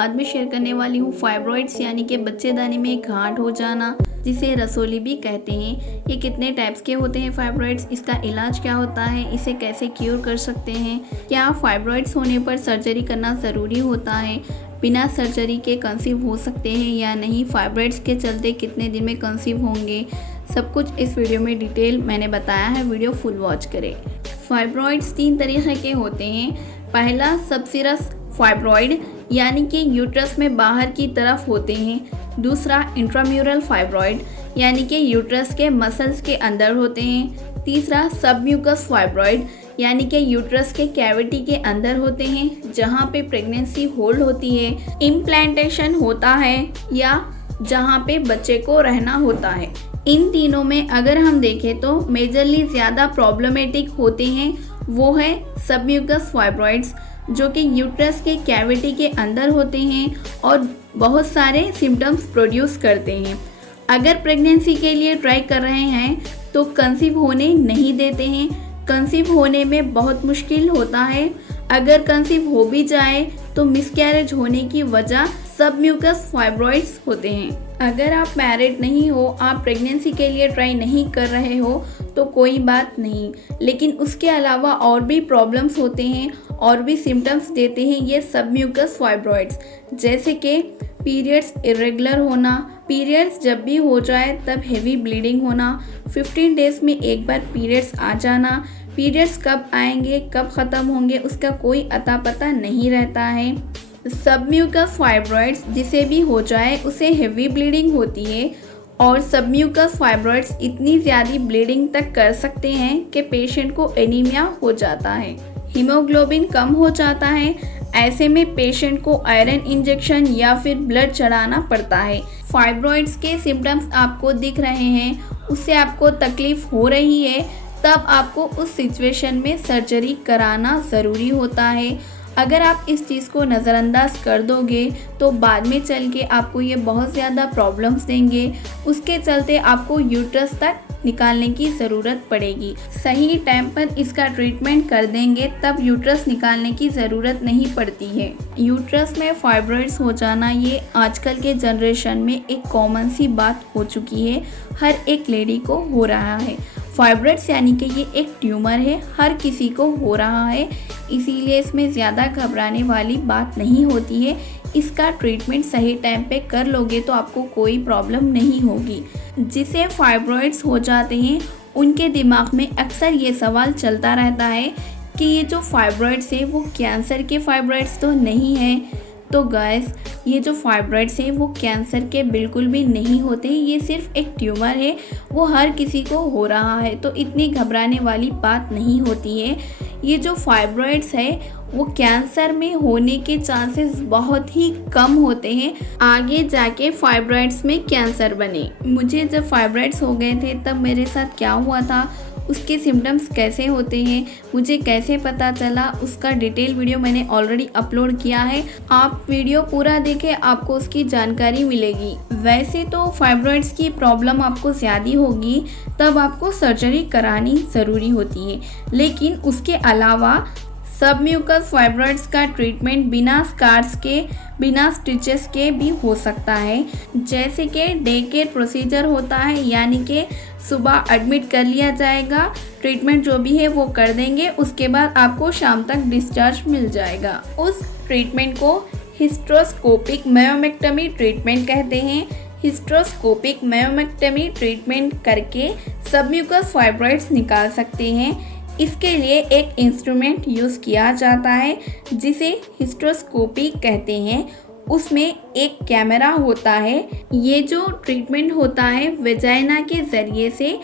आज मैं शेयर करने वाली हूँ फाइब्रॉइड्स यानी कि बच्चेदानी में गांठ हो जाना, जिसे रसोली भी कहते हैं। ये कितने टाइप्स के होते हैं फाइब्रॉइड्स, इसका इलाज क्या होता है, इसे कैसे क्योर कर सकते हैं, क्या फाइब्रॉइड्स होने पर सर्जरी करना ज़रूरी होता है, बिना सर्जरी के कंसीव हो सकते हैं या नहीं, फाइब्रॉइड्स के चलते कितने दिन में कंसीव होंगे, सब कुछ इस वीडियो में डिटेल मैंने बताया है। वीडियो फुल वॉच करें। फाइब्रॉइड्स 3 तरीके के होते हैं। पहला सबसिरस फाइब्रॉइड यानी कि यूट्रस में बाहर की तरफ होते हैं। दूसरा इंट्राम्यूरल फाइब्रॉइड यानी कि यूट्रस के मसल्स के अंदर होते हैं। तीसरा सबम्यूकस फाइब्रॉइड यानी कि यूट्रस के कैविटी के अंदर होते हैं, जहां पे प्रेगनेंसी होल्ड होती है, इम्प्लांटेशन होता है या जहां पे बच्चे को रहना होता है। इन तीनों में अगर हम देखें तो मेजरली ज़्यादा प्रॉब्लमेटिक होते हैं वो है सबम्यूकस फाइब्रॉइड्स, जो कि यूट्रस के कैविटी के अंदर होते हैं और बहुत सारे सिम्टम्स प्रोड्यूस करते हैं। अगर प्रेगनेंसी के लिए ट्राई कर रहे हैं तो कंसीव होने नहीं देते हैं। कंसीव होने में बहुत मुश्किल होता है। अगर कंसीव हो भी जाए तो मिसकैरेज होने की वजह सबम्यूकस फाइब्रॉइड्स होते हैं। अगर आप मैरिड नहीं हो, आप प्रेगनेंसी के लिए ट्राई नहीं कर रहे हो तो कोई बात नहीं, लेकिन उसके अलावा और भी प्रॉब्लम्स होते हैं और भी सिम्टम्स देते हैं ये सबम्यूकस फाइब्रॉइड्स, जैसे कि पीरियड्स इरेगुलर होना, पीरियड्स जब भी हो जाए तब हेवी ब्लीडिंग होना, 15 डेज़ में एक बार पीरियड्स आ जाना, पीरियड्स कब आएंगे कब ख़त्म होंगे उसका कोई अता पता नहीं रहता है। सबम्यूकस फाइब्रॉइड्स जिसे भी हो जाए उसे हेवी ब्लीडिंग होती है और सबम्यूकस फाइब्रॉइड्स इतनी ज़्यादा ब्लीडिंग तक कर सकते हैं कि पेशेंट को एनीमिया हो जाता है, हीमोग्लोबिन कम हो जाता है। ऐसे में पेशेंट को आयरन इंजेक्शन या फिर ब्लड चढ़ाना पड़ता है। फाइब्रॉइड्स के सिम्टम्स आपको दिख रहे हैं, उससे आपको तकलीफ हो रही है, तब आपको उस सिचुएशन में सर्जरी कराना ज़रूरी होता है। अगर आप इस चीज़ को नज़रअंदाज कर दोगे तो बाद में चल के आपको ये बहुत ज़्यादा प्रॉब्लम्स देंगे, उसके चलते आपको यूट्रस तक निकालने की ज़रूरत पड़ेगी। सही टाइम पर इसका ट्रीटमेंट कर देंगे तब यूट्रस निकालने की ज़रूरत नहीं पड़ती है। यूट्रस में फाइब्रॉइड्स हो जाना ये आजकल के जनरेशन में एक कॉमन सी बात हो चुकी है, हर एक लेडी को हो रहा है। फाइब्रॉइड्स यानी कि ये एक ट्यूमर है, हर किसी को हो रहा है, इसीलिए इसमें ज़्यादा घबराने वाली बात नहीं होती है। इसका ट्रीटमेंट सही टाइम पे कर लोगे तो आपको कोई प्रॉब्लम नहीं होगी। जिसे फाइब्रॉइड्स हो जाते हैं उनके दिमाग में अक्सर ये सवाल चलता रहता है कि ये जो फाइब्रॉइड्स है वो कैंसर के फाइब्रॉइड्स तो नहीं है। तो गाइस, ये जो फाइब्रॉइड्स हैं वो कैंसर के बिल्कुल भी नहीं होते, ये सिर्फ एक ट्यूमर है, वो हर किसी को हो रहा है, तो इतनी घबराने वाली बात नहीं होती है। ये जो फाइब्रॉइड्स है वो कैंसर में होने के चांसेस बहुत ही कम होते हैं, आगे जाके फाइब्रॉइड्स में कैंसर बने। मुझे जब फाइब्रॉइड्स हो गए थे तब मेरे साथ क्या हुआ था, उसके सिम्टम्स कैसे होते हैं, मुझे कैसे पता चला, उसका डिटेल वीडियो मैंने ऑलरेडी अपलोड किया है। आप वीडियो पूरा देखें, आपको उसकी जानकारी मिलेगी। वैसे तो फाइब्रॉइड्स की प्रॉब्लम आपको ज़्यादा होगी तब आपको सर्जरी करानी ज़रूरी होती है, लेकिन उसके अलावा सबम्यूकस फाइब्रॉइड्स का ट्रीटमेंट बिना स्कार्स के, बिना स्टिचेस के भी हो सकता है। जैसे कि डे केयर प्रोसीजर होता है, यानी कि सुबह एडमिट कर लिया जाएगा, ट्रीटमेंट जो भी है वो कर देंगे, उसके बाद आपको शाम तक डिस्चार्ज मिल जाएगा। उस ट्रीटमेंट को हिस्टेरोस्कोपिक मायोमेक्टमी ट्रीटमेंट कहते हैं। हिस्टेरोस्कोपिक मायोमेक्टमी ट्रीटमेंट करके सबम्यूकस फाइब्रॉइड्स निकाल सकते हैं। इसके लिए एक इंस्ट्रूमेंट यूज़ किया जाता है जिसे हिस्टेरोस्कोपी कहते हैं। उसमें एक कैमरा होता है। ये जो ट्रीटमेंट होता है वेजाइना के ज़रिए से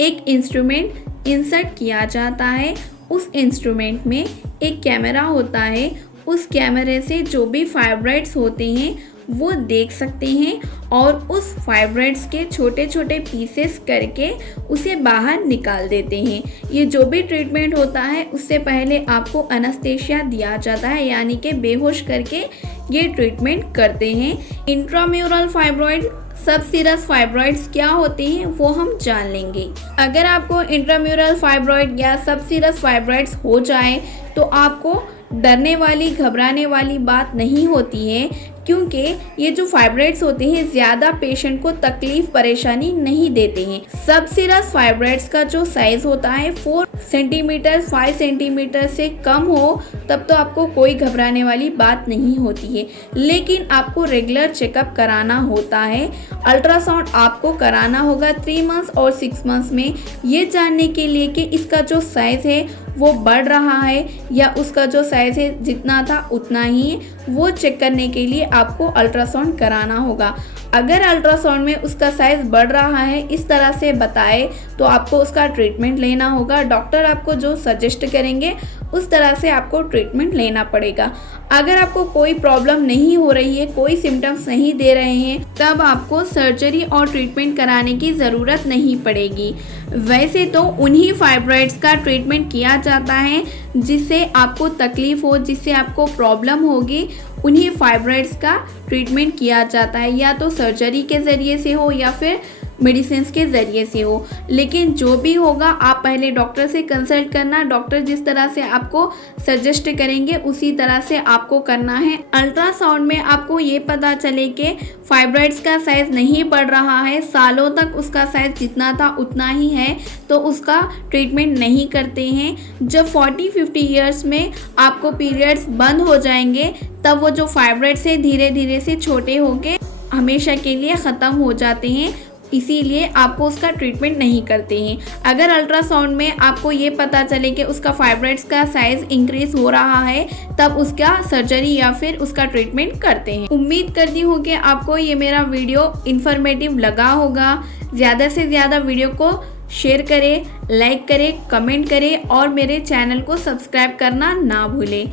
एक इंस्ट्रूमेंट इंसर्ट किया जाता है। उस इंस्ट्रूमेंट में एक कैमरा होता है, उस कैमरे से जो भी फाइब्रॉइड्स होते हैं वो देख सकते हैं और उस फाइब्रॉइड्स के छोटे छोटे पीसेस करके उसे बाहर निकाल देते हैं। ये जो भी ट्रीटमेंट होता है उससे पहले आपको एनेस्थीसिया दिया जाता है, यानी कि बेहोश करके ये ट्रीटमेंट करते हैं। इंट्राम्यूरल फाइब्रॉइड, सबसिरस फाइब्रॉइड्स क्या होते हैं वो हम जान लेंगे। अगर आपको इंट्राम्यूरल फाइब्रॉइड या सबसिरस फाइब्रॉइड्स हो जाए तो आपको डरने वाली, घबराने वाली बात नहीं होती है, क्योंकि ये जो फाइब्रॉइड्स होते हैं ज़्यादा पेशेंट को तकलीफ परेशानी नहीं देते हैं। सब सीरस फाइब्रॉइड्स का जो साइज होता है 4 सेंटीमीटर 5 सेंटीमीटर से कम हो तब तो आपको कोई घबराने वाली बात नहीं होती है, लेकिन आपको रेगुलर चेकअप कराना होता है। अल्ट्रासाउंड आपको कराना होगा 3 मंथ्स और 6 मंथ्स में, ये जानने के लिए कि इसका जो साइज़ है वो बढ़ रहा है या उसका जो साइज़ है जितना था उतना ही है, वो चेक करने के लिए आपको अल्ट्रासाउंड कराना होगा। अगर अल्ट्रासाउंड में उसका साइज़ बढ़ रहा है इस तरह से बताए तो आपको उसका ट्रीटमेंट लेना होगा। डॉक्टर आपको जो सजेस्ट करेंगे उस तरह से आपको ट्रीटमेंट लेना पड़ेगा। अगर आपको कोई प्रॉब्लम नहीं हो रही है, कोई सिम्टम्स नहीं दे रहे हैं, तब आपको सर्जरी और ट्रीटमेंट कराने की ज़रूरत नहीं पड़ेगी। वैसे तो उन्हीं फाइब्रॉइड्स का ट्रीटमेंट किया जाता है जिससे आपको तकलीफ़ हो, जिससे आपको प्रॉब्लम होगी, उन्हीं फाइब्रॉइड्स का ट्रीटमेंट किया जाता है, या तो सर्जरी के ज़रिए से हो या फिर मेडिसिन के ज़रिए से हो। लेकिन जो भी होगा आप पहले डॉक्टर से कंसल्ट करना। डॉक्टर जिस तरह से आपको सजेस्ट करेंगे उसी तरह से आपको करना है। अल्ट्रासाउंड में आपको ये पता चले कि फाइब्रॉइड्स का साइज़ नहीं बढ़ रहा है, सालों तक उसका साइज़ जितना था उतना ही है, तो उसका ट्रीटमेंट नहीं करते हैं। जब 40-50 ईयर्स में आपको पीरियड्स बंद हो जाएंगे तब वो जो फाइब्रॉइड्स है धीरे धीरे से छोटे होके हमेशा के लिए ख़त्म हो जाते हैं, इसीलिए आपको उसका ट्रीटमेंट नहीं करते हैं। अगर अल्ट्रासाउंड में आपको ये पता चले कि उसका फाइब्रॉइड्स का साइज़ इंक्रीज़ हो रहा है तब उसका सर्जरी या फिर उसका ट्रीटमेंट करते हैं। उम्मीद करती हूँ कि आपको ये मेरा वीडियो इन्फॉर्मेटिव लगा होगा। ज़्यादा से ज़्यादा वीडियो को शेयर करें, लाइक करें, कमेंट करें और मेरे चैनल को सब्सक्राइब करना ना भूलें।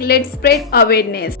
#Let's spread awareness.